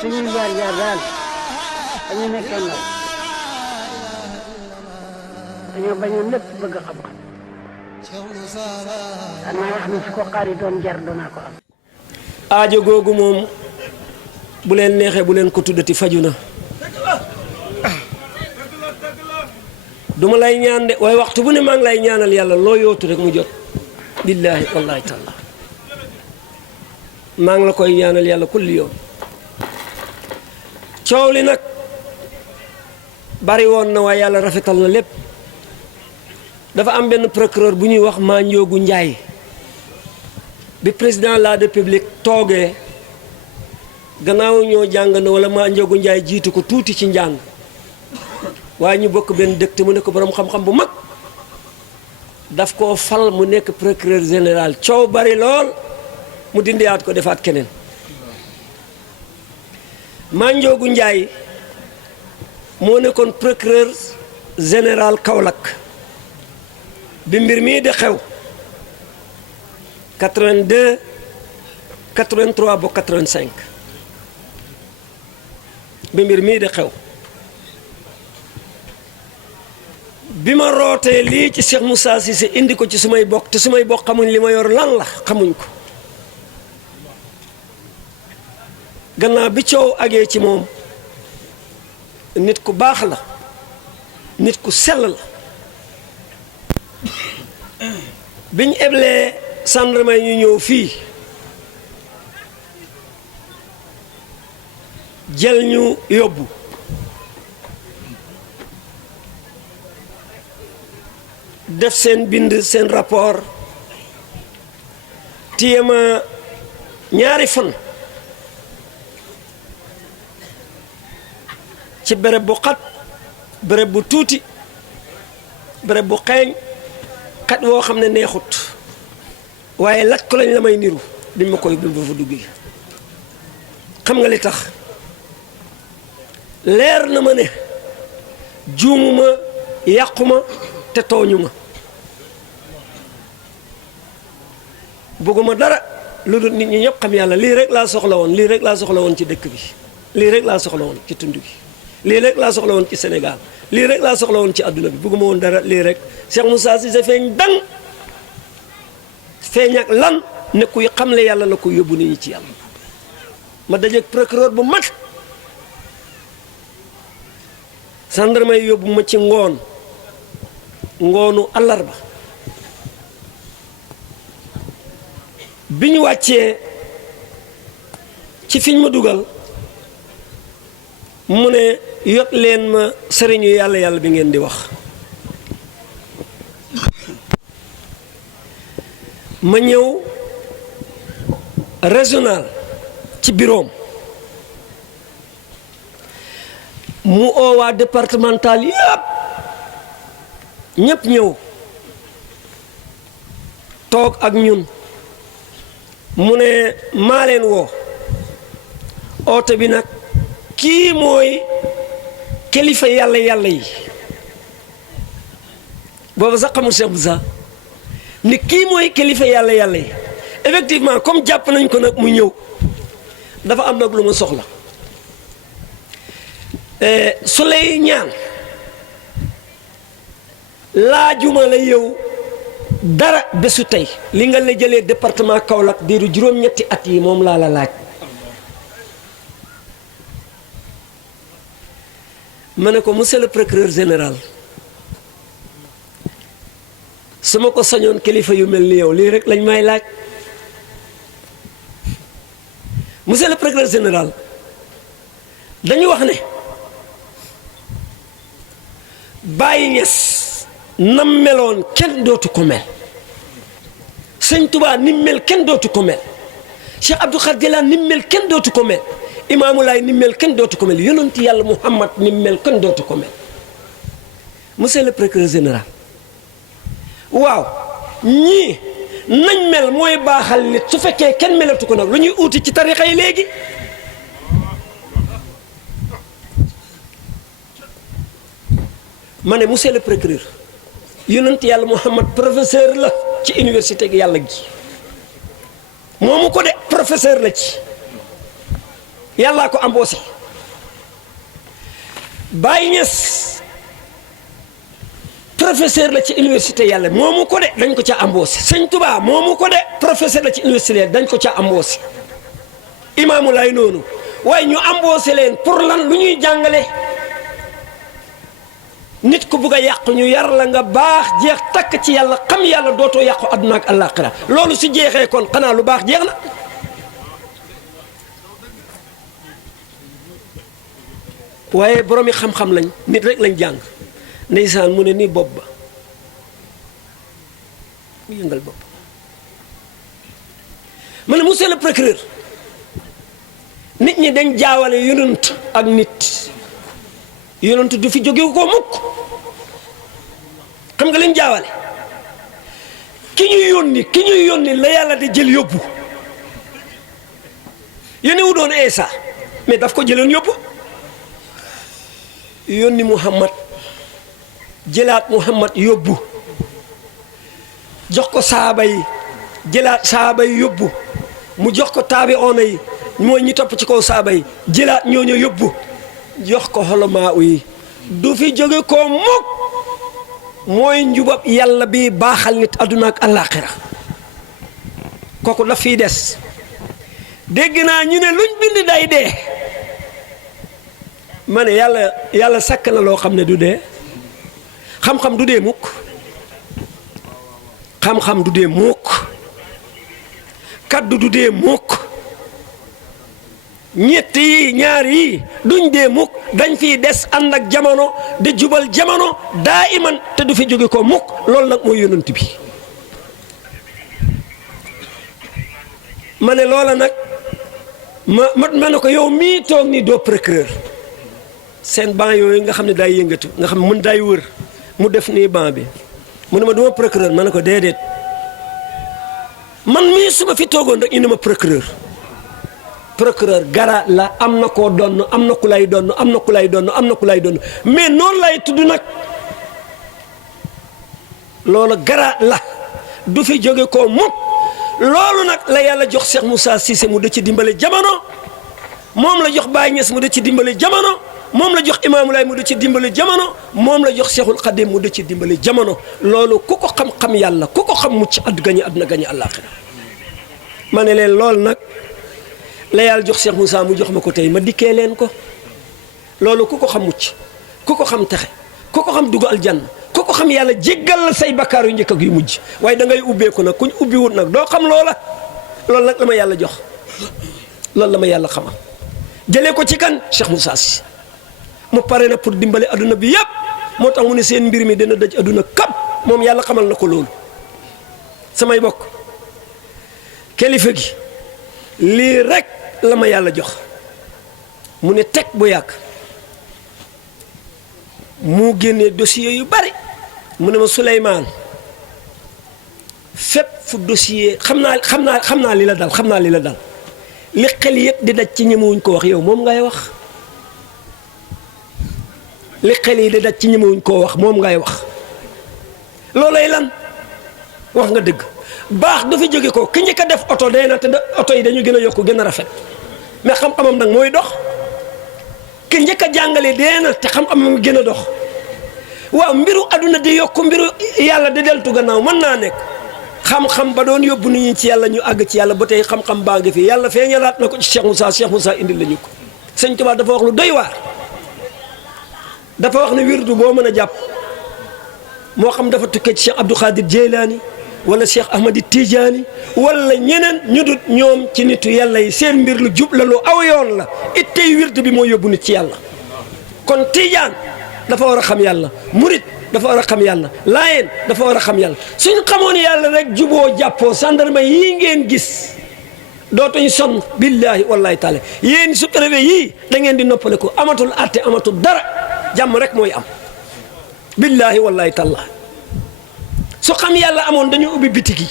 suñuy jaar-jaar daal dañu nekkee ndaw dañoo bañoon lépp bëgg xam-xam danaa wax ne su ko xaari doon jar danaa ko am. aajo googu moom bu leen neexee bu leen ko tuddati faju na duma lay ñaan de waaye waxtu bu ne maa ngi lay ñaanal yàlla loo yootu rek mu jot billaahi wallaahi taala maa ngi la koy ñaanal yàlla kulli yoon coow li nag bari woon na waaye yàlla rafetal na lépp dafa am benn procureur bu ñuy wax Mandiogu Ndiaye bi président de la République toogee gannaaw ñoo jàng na wala Mandiogu Ndiaye jiitu ko tuuti ci njàng waaye ñu bokk benn dëkk te mu nekk boroom xam-xam bu mag daf koo fal mu nekk procureur général coow bari lool mu dindiwaat ko defaat keneen Mandiogu Ndiaye moo nekkoon procureur général Kaolack bi mbir mii di xew 82 83 ba 85 bi mbir mii di xew bi ma rootee lii ci Cheikh Moussa Cissé indi ko ci sumay bokk te sumay bokk xamuñ li ma yor lan la xamuñ ko gannaaw bi coow agee ci moom nit ku baax la nit ku sell la bi ñu eblee gendarme ñu ñëw fii jël ñu yóbbu def seen bind seen rapport téye ma ñaari fan ci béréb bu xat béréb bu tuuti béréb bu xeeñ xat woo xam ne neexut waaye laj ko lañ la may niru biñ ma koy bil ba fa duggee xam nga li tax leer na ma ne juumuma yàquma te tooñu ma bëgguma dara lu dul nit ñi ñëpp xam yàlla lii rek laa soxla woon lii rek laa soxla woon ci dëkk bi lii rek laa soxla woon ci tund gi lii rek laa soxla woon ci Sénégal lii rek laa soxla woon ci àdduna bi bëgguma woon dara lii rek Cheikh Moussa Cissé feeñ dang feeñ ak lan ne kuy xamle yàlla la koy yóbbu nit ñi ci yàlla ma dajeeg procureur bu mat gendarme yi yóbbu ma ci ngoonu àllarba bi ñu wàccee ci fiñ ma dugal mu ne yot leen ma sëriñu yàlla bi ngeen di wax ma ñëw régional ci bureau mu oowaa départemental yëpp ñëpp ñëw toog ak ñun mu ne maa leen woo oote bi nag kii mooy kilifa yàlla yi booba sax xamul Cheikh Moussa ni kii mooy kilifa yàlla yi effectivement comme jàpp nañ ko nag mu ñëw dafa am nag lu ma soxla su lay ñaan laajuma la yow dara bésu tey li nga la jëlee département Kaolack diiru juróom-ñetti at yi moom laa la laaj ma ne ko monsieur le procureur général su ma ko sañoon kilifa yu mel ni yow lii rek lañ may laaj monsieur le procureur général dañu wax ne Baye Niass nam meloon kenn dootu ko mel Sëñ Tuubaa ni mel kenn dootu ko mel Cheikh Abdou Khadre Jilani ni mel kenn dootu ko mel Imaamu Laay ni mel kenn dootu ko mel yonenti yàlla Muhammad ni mel kenn dootu ko mel monsieur le procureur général waaw ñii nañ mel mooy baaxal nit su fekkee kenn melatu ko nag lu ñuy uuti ci tarixa yi léegi ma ne monsieur le procureur yonent yàlla Muhammad professeur la ci université gi yàlla gi moomu ko de professeur la ci yàllaa ko embauché. Baye Niass professeur la ci université yàlla moomu ko de dañ ko ca embauché. Sëñ Touba moomu ko de professeur la ci université dañ ko ca embauché. Imaamu Laay noonu waaye ñu embauché leen pour lan lu ñuy jàngale. nit ku bugg a yàqu ñu yar la nga baax jeex takk ci yàlla xam yàlla dootoo yàqu àdduna ak àllaaxira loolu su jeexee kon xanaa lu baax jeex na. waaye boroomi xam-xam lañ nit rek lañ jàng ndeysaan mu ne nii bopp ba mu yëngal bopp ma ne monsieur le procureur nit ñi dañ jaawale yonent ak nit yonent du fi jógewu ko mukk xam nga leen jaawale ki ñuy yónni la yàlla di jël yóbbu yónni wu doon Eesa mais daf ko jëloon yóbbu yónni Muhammad jëlaat Muhammad yóbbu jox ko saaba yi jëlaat saaba yi yóbbu mu jox ko taabi oona yi mooy ñi topp ci kaw saaba yi jëlaat ñooñu yóbbu jox ko xolomaa yi du fi jóge ko mukk mooy njubab yàlla bi baaxal nit àdduna ak àllaaxira kooku daf fiy des dégg naa ñu ne luñ bind day dee ma ne yàlla sakk na loo xam ne du dee xam-xam du dee mukk xam-xam du dee mukk kaddu du dee mukk ñett yi ñaar yi duñ dee mukk dañ fiy des ànd ak jamono di jubal jamono daa iman te du fi jóge ko mukk loolu nag mooy yonent bi ma ne loola nag ma ne ko yow mii toog nii doo procureur seen banc yooyu nga xam ne daay yëngatu nga xam ne mën daay wër mu def nii banc bi mu ne ma duma procureur ma ne ko déedéet man mii su ma fi toogoon rek ñu ne ma procureur gara la am na koo donn am na ku lay donn am na ku lay donn am na ku lay donn mais noonu lay tudd nag loolu gara la du fi jóge koo mukk loolu nag la yàlla jox Cheikh Moussa Cissé mu da ci dimbale jamono moom la jox Baye Niass mu da ci dimbale jamono moom la jox Imaamu Laay mu da ci dimbale jamono moom la jox Cheikhul Khadim mu da ci dimbale jamono loolu ku ko xam-xam yàlla ku ko xam mucc addu gañe àdduna gañe àllaaxira ma ne leen loolu nag la yàlla jox Cheikh Moussa mu jox ma ko tey ma dikkee leen ko loolu ku ko xam mucc ku ko xam texe ku ko xam dugg aljanna ku ko xam yàlla jéggal la say bakkaar yu njëkk ak yu mujj waaye da ngay ubbeeku nag kuñ ubbiwut nag doo xam loola loolu nag la ma yàlla jox loolu la ma yàlla xamal jëlee ko ci kan Cheikh Moussa Cissé mu pare na pour dimbale adduna bi yëpp moo tax mu ne seen mbir mi dina daj adduna kap moom yàlla xamal na ko loolu samay bokk kilifa gi lii rek la ma yàlla jox mu ne teg bu yàgg mu génnee dossier yu bari mu ne ma Souleymane fépp fu dossier xam naa li la dal li xel yëpp di daj ci ñemewuñ ko wax yow moom ngay wax li xel yi di daj ci ñemewuñ koo wax moom ngay wax loolay lan wax nga dëgg baax du fi jóge ko ki njëkk a def oto day na te oto yi dañu gën a yokku gën a rafet mais xam-xamam nag mooy dox ki njëkk a jàngale dee na te xam-xamam gën a dox waaw mbiru adduna di yokku mbiru yàlla di deltu gannaaw mën naa nekk xam-xam ba doon yóbbu nit ñi ci yàlla ñu àgg ci yàlla ba tey xam-xam baa ngi fi yàlla feeñalaat na ko ci Cheikh Moussa indil la ñu ko sëñ Tuubaa dafa wax lu doy waar dafa wax ne wirdu boo mën a jàpp moo xam dafa tukkee ci Cheikh Abdou Khadir Jeylaani wala Cheikh Ahmadi Tidiane wala ñeneen ñu dut ñoom ci nitu yàlla yi seen mbir lu jub la lu aw yoon la it tey wirdu bi moo yóbbu nit ci yàlla kon Tidiane dafa war a xam yàlla murit dafa war a xam yàlla laayeen dafa war a xam yàlla suñ xamoon yàlla rek juboo jàppoo sandarma yii ngeen gis dootuñ sonn billaahi wallaahi taala yéen su prévé yii da ngeen di noppale ko amatul atte amatul dara jàmm rek mooy am billaahi wallaahi taala su xam yàlla amoon dañuy ubbi bitig yi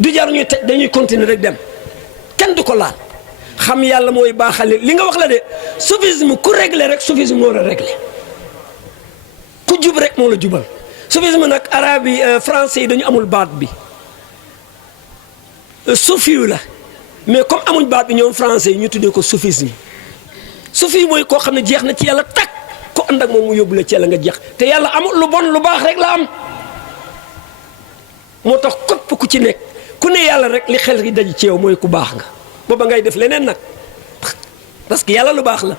du jar ñuy tëj dañuy continuer rek dem kenn du ko laal xam yàlla mooy baaxale li nga wax la de soufisme ku réglé rek soufisme moo la réglé ku jub rek moo la jubal soufisme nag arabe yi français yi dañu amul baat bi sufiyu la mais comme amuñ baat bi ñoom français yi ñu tuddee ko soufisme. sufi mooy koo xam ne jeex na ci yàlla takk ko ànd ak moom mu yóbbu la ci yàlla nga jeex te yàlla amul lu bon lu baax rek la am. moo tax képp ku ci nekk ku ne yàlla rek li xel gi daj ci yow mooy ku baax nga booba ngay def leneen nag parce que yàlla lu baax la.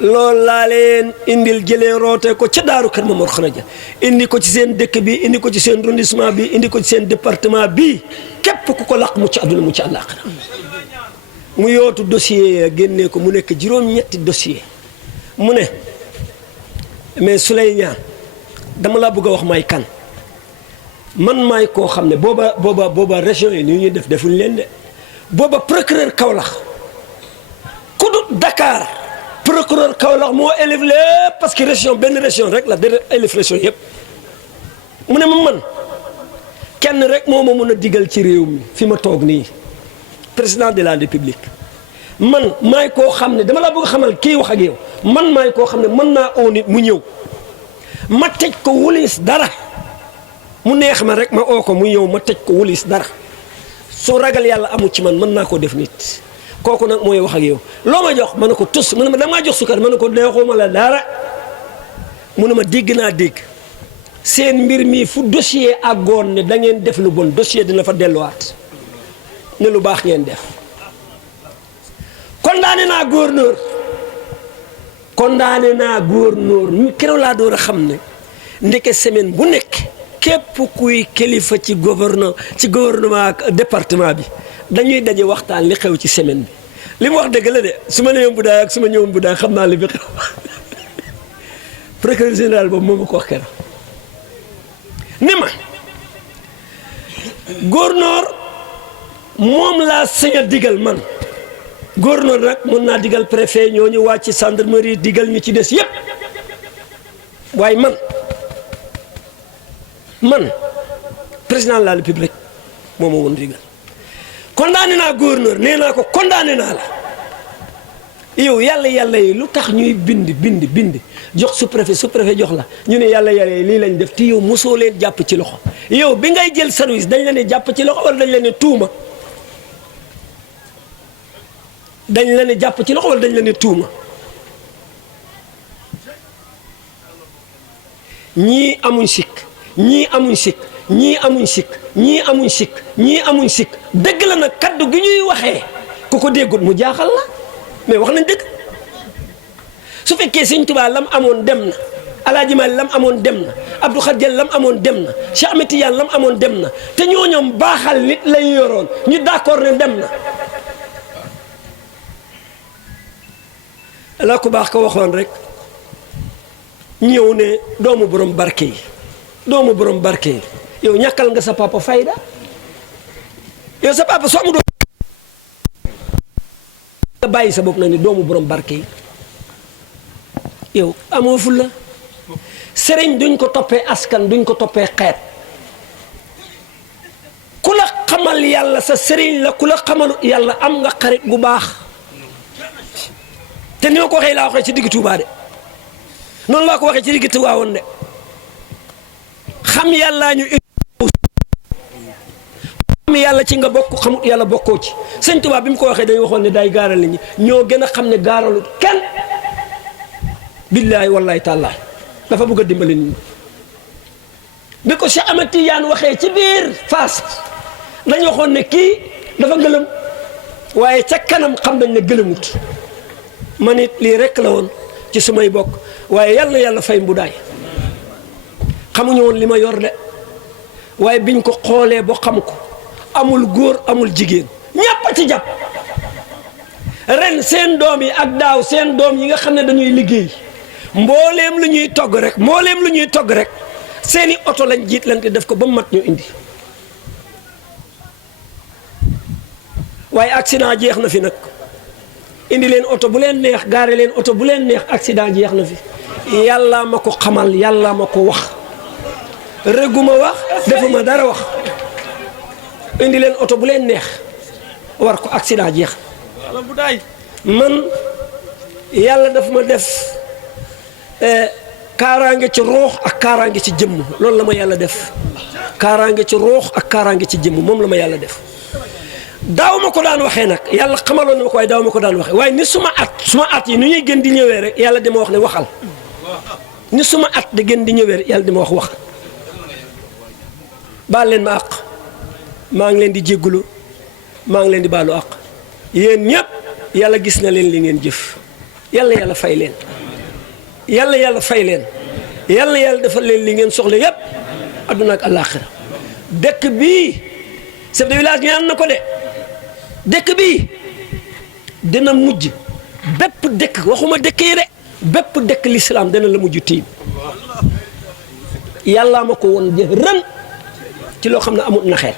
loolu laa leen indil jëlee roote ko ca daaru Kër Momar Khourédia indi ko ci seen dëkk bi indi ko ci seen arrondissement bi indi ko ci seen département bi képp ku ko laq mu ci àdduna mu ci àllaaxira mu yootu dossier génnee ko mu nekk juróom-ñetti dossier mu ne mais Souleymane dama laa bëgg a wax may kan man maay koo xam ne booba région yi ni ñuy defuñ leen de booba procureur Kaolack ku du Dakar procureur Kaolack moo élève lépp parce que région benn région rek la benn élève région yëpp mu ne ma man kenn rek moo ma mën a digal ci réew mi fi ma toog nii président de la république man maay koo xam ne dama la bëgg xamal kii wax ak yow man maay koo xam ne mën naa oo nit mu ñëw ma tëj ko wulis dara mu neex ma rek ma oo ko mu ñëw ma tëj ko wulis dara su ragal yàlla amul ci man mën naa koo def nit kooku nag mooy wax ak yow loo ma jox ma ne ko tus mu ne ma damaa jox sukar ma ne ko neexuma la dara mu ne ma dégg naa dégg seen mbir mi fu dossier àggoon ne da ngeen def lu bon dossier dina fa delluwaat ne lu baax ngeen def condamné naa gouverneur mi keroog laa door a xam ne ndeke semaine bu nekk képp kuy kilifa ci gouvernement ak département bi dañuy daje waxtaan li xew ci semaine bi li mu wax dëgg la de su ma nee Mboudaay ak su ma ñëw Mboudaay xam naa li fi xew procureur général boobu moom ma ko wax keroog ne ma gouverneur moom laa sañ a digal man gouverneur nag mën naa digal préfet ñoo ñu wàcc gendarmerie digal ñu ci des yépp waaye man président de la république moo ma woon digal condamné naa gouverneur nee naa ko condamné naa la yow yàlla yi lu tax ñuy bind jox sous-préfet jox la ñu ne yàlla yi lii lañ def te yow mosoo leen jàpp ci loxo yow bi ngay jël service dañ la ne jàpp ci loxo wala dañ la ne tuuma dañ la ne jàpp ci loxo wala dañ la ne tuuma ñii amuñ sikk ñii amuñ sikk dëgg la nag kaddu gi ñuy waxee ku ko déggut mu jaaxal la mais wax nañ dëgg su fekkee Sëñ Tuubaa lam amoon dem na Alaaji Maalik lam amoon dem na Abdou Khadir lam amoon dem na Cheikh Ahmed Tidiane lam amoon dem na te ñooñoom baaxal nit lay yoroon ñu d'accord ne dem na la ko baax ko waxoon rek ñëw ne doomu borom barke yi yow ñàkkal nga sa papa fayda yow sa papa soo mu doon nga bàyyi sa bopp na ni doomu borom barke yi yow amoo ful la sëriñ duñ ko toppee askan duñ ko toppee xeet ku la xamal yàlla sa sëriñ la ku la xamalu yàlla am nga xarit gu baax te ni ma ko waxee laa waxee ci digg Tuubaa de noonu laa ko waxee ci digg Tiwaawan de xam yàllaa ñu xam yàlla ci nga bokk xamut yàlla bokkoo ci Sëñ Tuubaa bi mu ko waxee dañu waxoon ne day gaaral nit ñi ñoo gën a xam ne gaaralut kenn billaahi wallaahi taalaa dafa bëgg a dimbali nit ñi bi ko Cheikh Ahmed Tidiane waxee ci biir Fass dañu waxoon ne kii dafa gëlëm waaye ca kanam xam nañ ne gëlëmut man it lii rekk la woon ci sumay bokk waaye yàlla na yàlla fay Mboudaay xamuñu woon li ma yor de waaye biñ ko xoolee ba xam ko amul góor amul jigéen ñàpp ci jàpp ren seen doom yi ak daaw seen doom yi nga xam ne dañuy liggéey mbooleem lu ñuy togg rek seeni oto lañ jiitlante def ko ba mu mat ñu indi waaye accident jeex na fi nag indi leen oto bu leen neex gaare leen oto bu leen neex accident jeex na fi yàlla ma ko xamal yàlla ma ko wax rëgguma wax defuma dara wax indi leen oto bu leen neex war ko accident jeex man yàlla daf ma def kaaraange ci ruux ak kaaraange ci jëmm loolu la ma yàlla def kaaraange ci ruux ak kaaraange ci jëmm moom la ma yàlla def daaw ma ko daan waxee nag yàlla xamaloon na ma ko waaye daaw ma ko daan waxee waaye ni suma at yi nu ñuy gën di ñëwee rek yàlla di ma wax ne waxal ni suma at di gën di ñëwee rek yàlla di ma wax waxal baal leen ma àq maa ngi leen di jéggulu maa ngi leen di baalu àq yéen ñëpp yàlla gis na leen li ngeen jëf yàlla fay leen yàlla fay leen yàlla defal leen li ngeen soxla yépp adduna ak àllaaxira dëkk bii chef de village ñaan na ko de dëkk bii dina mujj bépp dëkk waxuma dëkk yi de bépp dëkk l'islam dana la mujj tiim yàllaa ma ko woon jë ren ci loo xam ne amul naxeet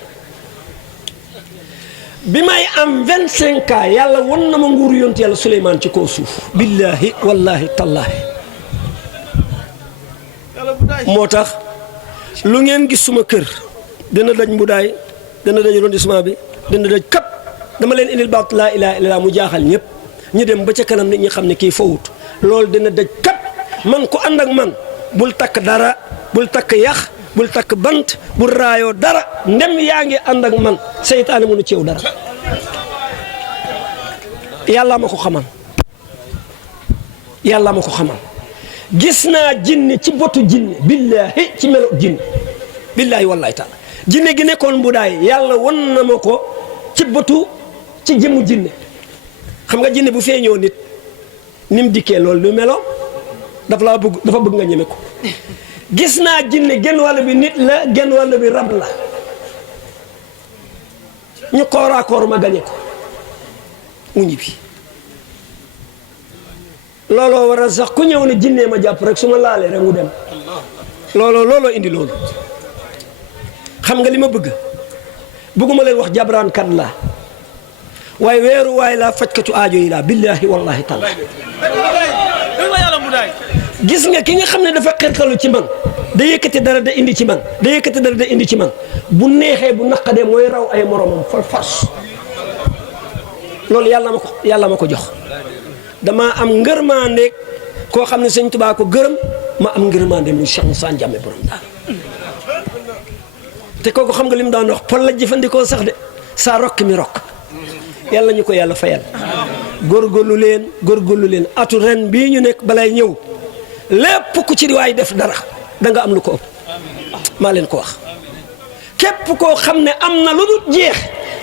bi may am 25 ans yàlla won na ma nguuru yonent yàlla Suleymaan ci kaw suuf billaahi wallaahi tallaahi moo tax lu ngeen gis suma kër dana daj mbudaay dana daj arrondissement bi dana daj kap dama leen indil baat laa ilaaha illallaah mu jaaxal ñëpp ñu dem ba ca kanam nit ñi xam ne kii fawut loolu dana daj kap man ku ànd ak man bul takk dara bul takk yax bul takk bant bul raayoo dara ndem yaa ngi ànd ak man seytaane mënu ceew dara yàlla ma ko xamal yàlla ma ko xamal gis naa jinne ci botu jinne billaahi ci melo jinne billaahi wallaahi taala jinne gi nekkoon mbudaay yàlla won na ma ko ci botu ci jëmmu jinne xam nga jinne bu feeñoo nit ni mu dikkee loolu lu meloo dafa bëgg nga ñeme ko gis naa jinne genn wàll bi nit la genn wàll bi rab la ñu kooraakoor ma gañe ko mu ñibbi looloo waral sax ku ñëw ne jinne ma jàpp rek su ma laalee rek mu dem looloo indi loolu xam nga li ma bëgguma leen wax jabraankat laa waaye weeru waay laa fajkatu aajo yi laa billaahi wallaahi taala gis nga ki nga xam ne dafa xertalu ci man da yëkkati dara da indi ci man da yëkkati dara da indi ci man bu neexee bu naqadee mooy raw ay moromam fas loolu yàlla ma ko jox damaa am ngërmande koo xam ne sëñ Tuubaa ko gërëm ma am ngërmande muy Cheikh Moussa Ndiamé borom daal te kooku xam nga li mu daan wax pol la jëfandikoo sax de saa rokk mi rokk yàlla ñu ko yàlla fayal góorgóorlu leen atu ren bii ñu nekk balay ñëw lépp ku ci waay def dara da nga am lu ko ëpp maa leen ko wax képp koo xam ne am na lu dul jeex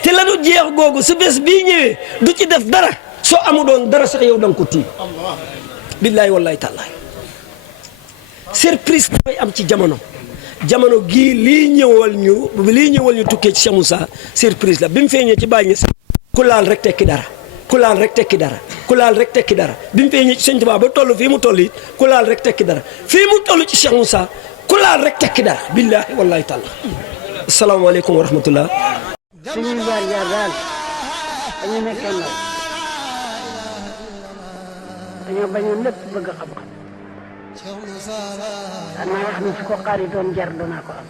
te la dul jeex googu su bés bii ñëwee du ci def dara soo amu doon dara sax yow da nga ko tiim billaahi wallaahi taalaahi surprise dafay am ci jamono gii lii ñëwal ñu tukkee ci Cheikh Moussa surprise la bi mu feeñee ci bàyyi ku laal rek tekki dara ku laal rek tekki dara ku laal rek tekki dara bi mu feeñee ci Sëñ Tuubaa ba toll fii mu toll it ku laal rek tekki dara fii mu toll ci Cheikh Moussa ku laal rek tekki dara billaahi wallaahi taala asalaamaaleykum wa rahmatullah suñuy jaar daal dañu nekkee ndaw dañoo bañoon lépp bëgg xam-xam. xanaa wax ni su ko xaaritoon jar danaa ko am.